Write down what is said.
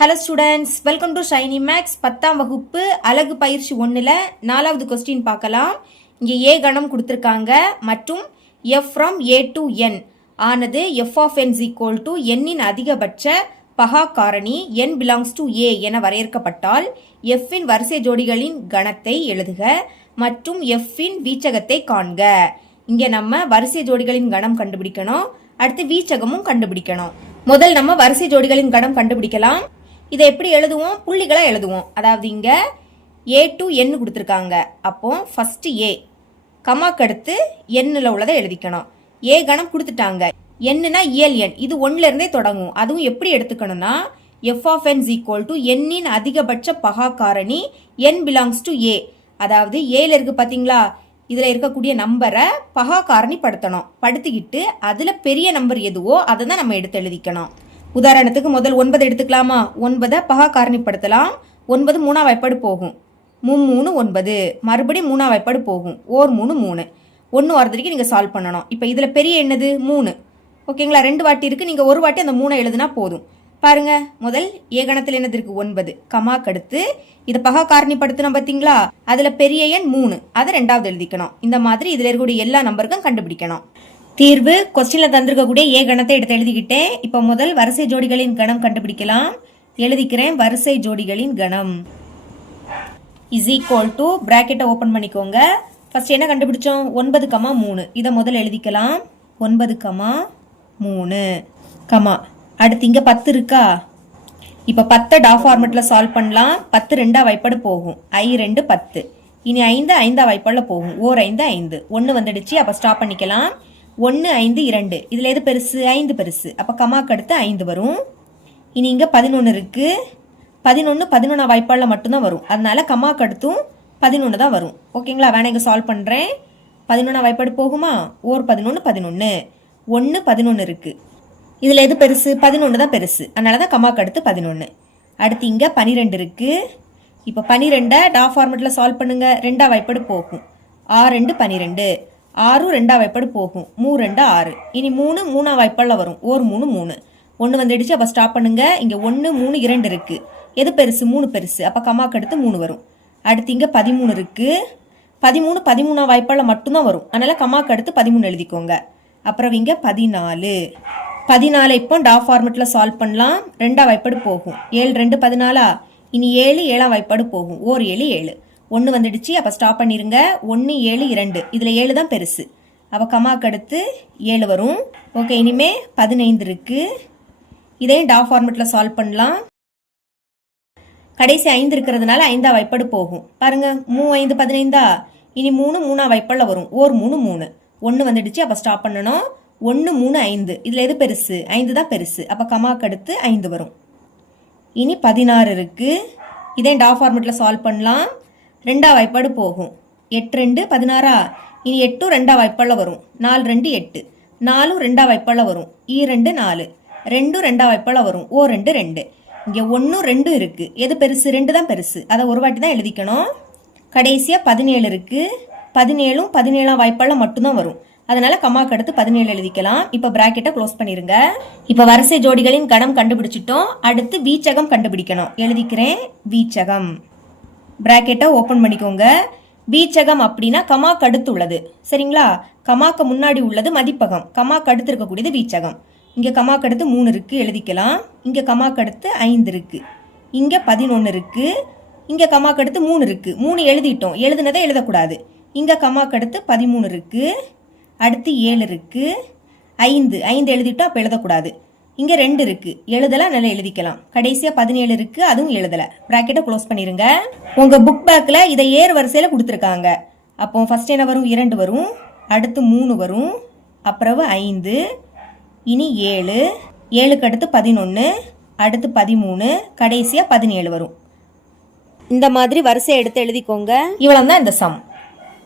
Hello students, welcome to Shiny Max. 10ஆம் வகுப்பு அலகு பயிற்சி 1ல் 4வது கொஸ்டின் பார்க்கலாம். இங்கே ஏ கணம் கொடுத்துருக்காங்க மற்றும் f from a to n ஆனது f of n is equal to n-இன் அதிகபட்ச பகா காரணி n belongs to a என வரையறுக்கப்பட்டால் f-இன் வரிசை ஜோடிகளின் கணத்தை எழுதுக மற்றும் f-இன் வீச்சகத்தை காண்க. இங்கே நம்ம வரிசை ஜோடிகளின் கணம் கண்டுபிடிக்கணும், அடுத்து வீச்சகமும் கண்டுபிடிக்கணும். முதல் நம்ம வரிசை ஜோடிகளின் கணம் கண்டுபிடிக்கலாம். இதை எப்படி எழுதுவோம்? புள்ளிகளை எழுதுவோம். அதாவது இங்க a to n கொடுத்துருக்காங்க. அப்போ ஃபர்ஸ்ட் a கமாக்கு அடுத்து n-ல உள்ளதை எழுதிக்கணும். a கணம் கொடுத்துட்டாங்க. n-னா இயல் எண், இது 1ல இருந்தே தொடங்கும். அதுவும் எப்படி எடுத்துக்கணும்னா f of n is equal to n-இன் அதிகபட்ச பகா காரணி n belongs to a. அதாவது a-ல இருக்கு பாத்தீங்களா, இதுல இருக்கக்கூடிய நம்பரை பகா காரணி படுத்தணும். படுத்திக்கிட்டு அதுல பெரிய நம்பர் எதுவோ அதை தான் நம்ம எடுத்து எழுதிக்கணும். உதாரணத்துக்கு முதல் 9 எடுத்துக்கலாமா? 9 பகா காரணிப்படுத்தலாம். 9 மூணா வாய்ப்பாடு போகும், 3 9, மறுபடியும் மூணா வாய்ப்பாடு போகும், 3 3. 1 வரதுக்கு நீங்க சால்வ் பண்ணணும். இப்போ இதுல பெரிய என்னது? 3. ஓகேங்களா? 2 வாட்டி இருக்கு, நீங்க ஒரு வாட்டி அந்த 3 எழுதுனா போதும். பாருங்க, முதல் ஏ கணத்தில் என்னது இருக்கு? 9. கமாக்கு அடுத்து இதை பகா காரணிப்படுத்தணும் பாத்தீங்களா, அதுல பெரிய எண் 3, அதை 2வது எழுதிக்கணும். இந்த மாதிரி இதுல இருக்கக்கூடிய எல்லா நம்பருக்கும் கண்டுபிடிக்கணும். தீர்வு கொஸ்டின்ல தந்திருக்கக்கூடிய ஏ கணத்தை எடுத்து எழுதிக்கிட்டேன். இப்போ முதல் வரிசை ஜோடிகளின் கணம் கண்டுபிடிக்கலாம். எழுதிக்கிறேன். வரிசை ஜோடிகளின் கணம் இஸ் ஈக்குவல் டு பிராக்கெட்டை ஓபன் பண்ணிக்கோங்க. ஃபர்ஸ்ட் என்ன கண்டுபிடிச்சோம்? 9, 3. இதை முதல்ல எழுதிக்கலாம். 9, 3, கமா. அடுத்து இங்க 10 இருக்கா? இப்ப 10 டா ஃபார்மேட்ல சால்வ் பண்ணலாம். 10 2ஆ வாய்ப்பாடு போகும், I 2 10. இனி 5 5ஆ வாய்ப்பாடுல போகும், ஓர் 5 5. 1 வந்துடுச்சு, அப்ப ஸ்டாப் பண்ணிக்கலாம். 1 5 2. இதுல எது பெருசு? 5 பெருசு. அப்ப கமாக்கு அடுத்து 5 வரும். இனி இங்க 11 இருக்கு. 11 11ஆ வாய்ப்பாடுல மட்டும்தான் வரும், அதனால கமாக்கு அடுத்தும் 11 தான் வரும். ஓகேங்களா? வேணா இங்க சால்வ் பண்றேன். 11ஆ வாய்ப்பாடு போகுமா? ஓர் 11 11. 1 11 இருக்கு. இதுல எது பெருசு? 11 தான் பெருசு, அதனாலதான் கமாக்கு அடுத்து 11. அடுத்து இங்க 12 இருக்கு. இப்ப 12 டா ஃபார்மேட்ல சால்வ் பண்ணுங்க. 2ஆ வாய்ப்பாடு போகும், 6 2 12. 6 2ஆ வாய்ப்பாடு போகும், 3 2 6. இனி 3 3ஆ வாய்ப்பாடுல வரும், ஓர் 3 3. 1 வந்துடுச்சு, அப்ப ஸ்டாப் பண்ணுங்க. இங்க 1 3 2 இருக்கு. எது பெருசு? 3 பெருசு, அப்ப கமாக்கு அடுத்து 3 வரும். அடுத்து இங்க 13 இருக்கு. 13 13ஆ வாய்ப்பாடுல மட்டும்தான் வரும், அதனால கமாக்கு அடுத்து 13 எழுதிக்கோங்க. அப்புறம் இங்க 14. 14 இப்போ டா ஃபார்மேட்ல சால்வ் பண்ணலாம். 2ஆ வாய்ப்பாடு போகும், 7 2 14. இனி 7 7ஆ வாய்ப்பாடு போகும், ஓர் 7 7. 1 வந்துடுச்சு, அப்ப ஸ்டாப் பண்ணிருங்க. 1 7 2. இதுல 7 தான் பெருசு, அப்ப கமாக்கு அடுத்து 7 வரும். ஓகே, இனிமே 15 இருக்கு. இதையும் டா ஃபார்மேட்ல சால்வ் பண்ணலாம். கடைசி 5 இருக்கிறதுனால 5ஆ வாய்ப்பாடு போகும். பாருங்க, 3 5 15. இனி 3 3ஆ வாய்ப்பாடுல வரும், ஓர் 3 3. 1 வந்துடுச்சு, அப்ப ஸ்டாப் பண்ணணும். 1 3 5. இதுல எது பெருசு? 5 தான் பெருசு, அப்ப கமாக்கு அடுத்து 5 வரும். இனி 16 இருக்கு. இதையும் டா ஃபார்மேட்ல சால்வ் பண்ணலாம். 2ஆ வாய்ப்பாடு போகும், 8 2 16. இனி 8 2ஆ வாய்ப்பாடுல வரும், 4 2 8. 4 2ஆ வாய்ப்பாடுல வரும், 2 4. 2 2ஆ வாய்ப்பாடுல வரும், ஓ 2 2. இங்க 1 2 இருக்கு. எது பெருசு? 2 தான் பெருசு, அதை ஒரு வாட்டி தான் எழுதிக்கணும். கடைசியா 17 இருக்கு. 17 17ஆம் வாய்ப்பாடுல மட்டும்தான் வரும், அதனால கமாக்கு அடுத்து 17 எழுதிக்கலாம். இப்ப பிராக்கெட்டை க்ளோஸ் பண்ணிருங்க. இப்ப வரிசை ஜோடிகளின் கணம் கண்டுபிடிச்சிட்டோம். அடுத்து வீச்சகம் கண்டுபிடிக்கணும். எழுதிக்கிறேன். வீச்சகம் பிராக்கெட்டை ஓபன் பண்ணிக்கோங்க. வீச்சகம் அப்படின்னா கமாக்கு அடுத்து உள்ளது, சரிங்களா? கமாக்கு முன்னாடி உள்ளது மதிப்பகம், கமாக்கு அடுத்து இருக்கக்கூடியது வீச்சகம். இங்க கமாக்கு அடுத்து 3 இருக்கு, எழுதிக்கலாம். இங்க கமாக்கு அடுத்து 5 இருக்கு. இங்க 11 இருக்கு. இங்க கமாக்கு அடுத்து 3 இருக்கு. 3 எழுதிட்டோம், எழுதுனதை எழுதக்கூடாது. இங்க கமாக்கு அடுத்து 13 இருக்கு. அடுத்து 7 இருக்கு. 5 5 எழுதிட்டோம், அப்ப எழுதக்கூடாது. இங்க 2 இருக்கு, எழுதலாம், நல்லா எழுதிக்கலாம். கடைசியா 17 இருக்கு, அதுவும் எழுதல. பிராக்கெட்டை க்ளோஸ் பண்ணிருங்க. உங்க புக் பேக்ல இதை ஏர் வரிசையில கொடுத்துருக்காங்க. அப்போ ஃபர்ஸ்ட் என்ன வரும்? 2 வரும். அடுத்து 3 வரும். அப்புறம் 5. இனி 7. 7க்கு அடுத்து 11. அடுத்து 13. கடைசியா 17 வரும். இந்த மாதிரி வரிசை எடுத்து எழுதிக்கோங்க. இவ்வளவுதான் இந்த சம்.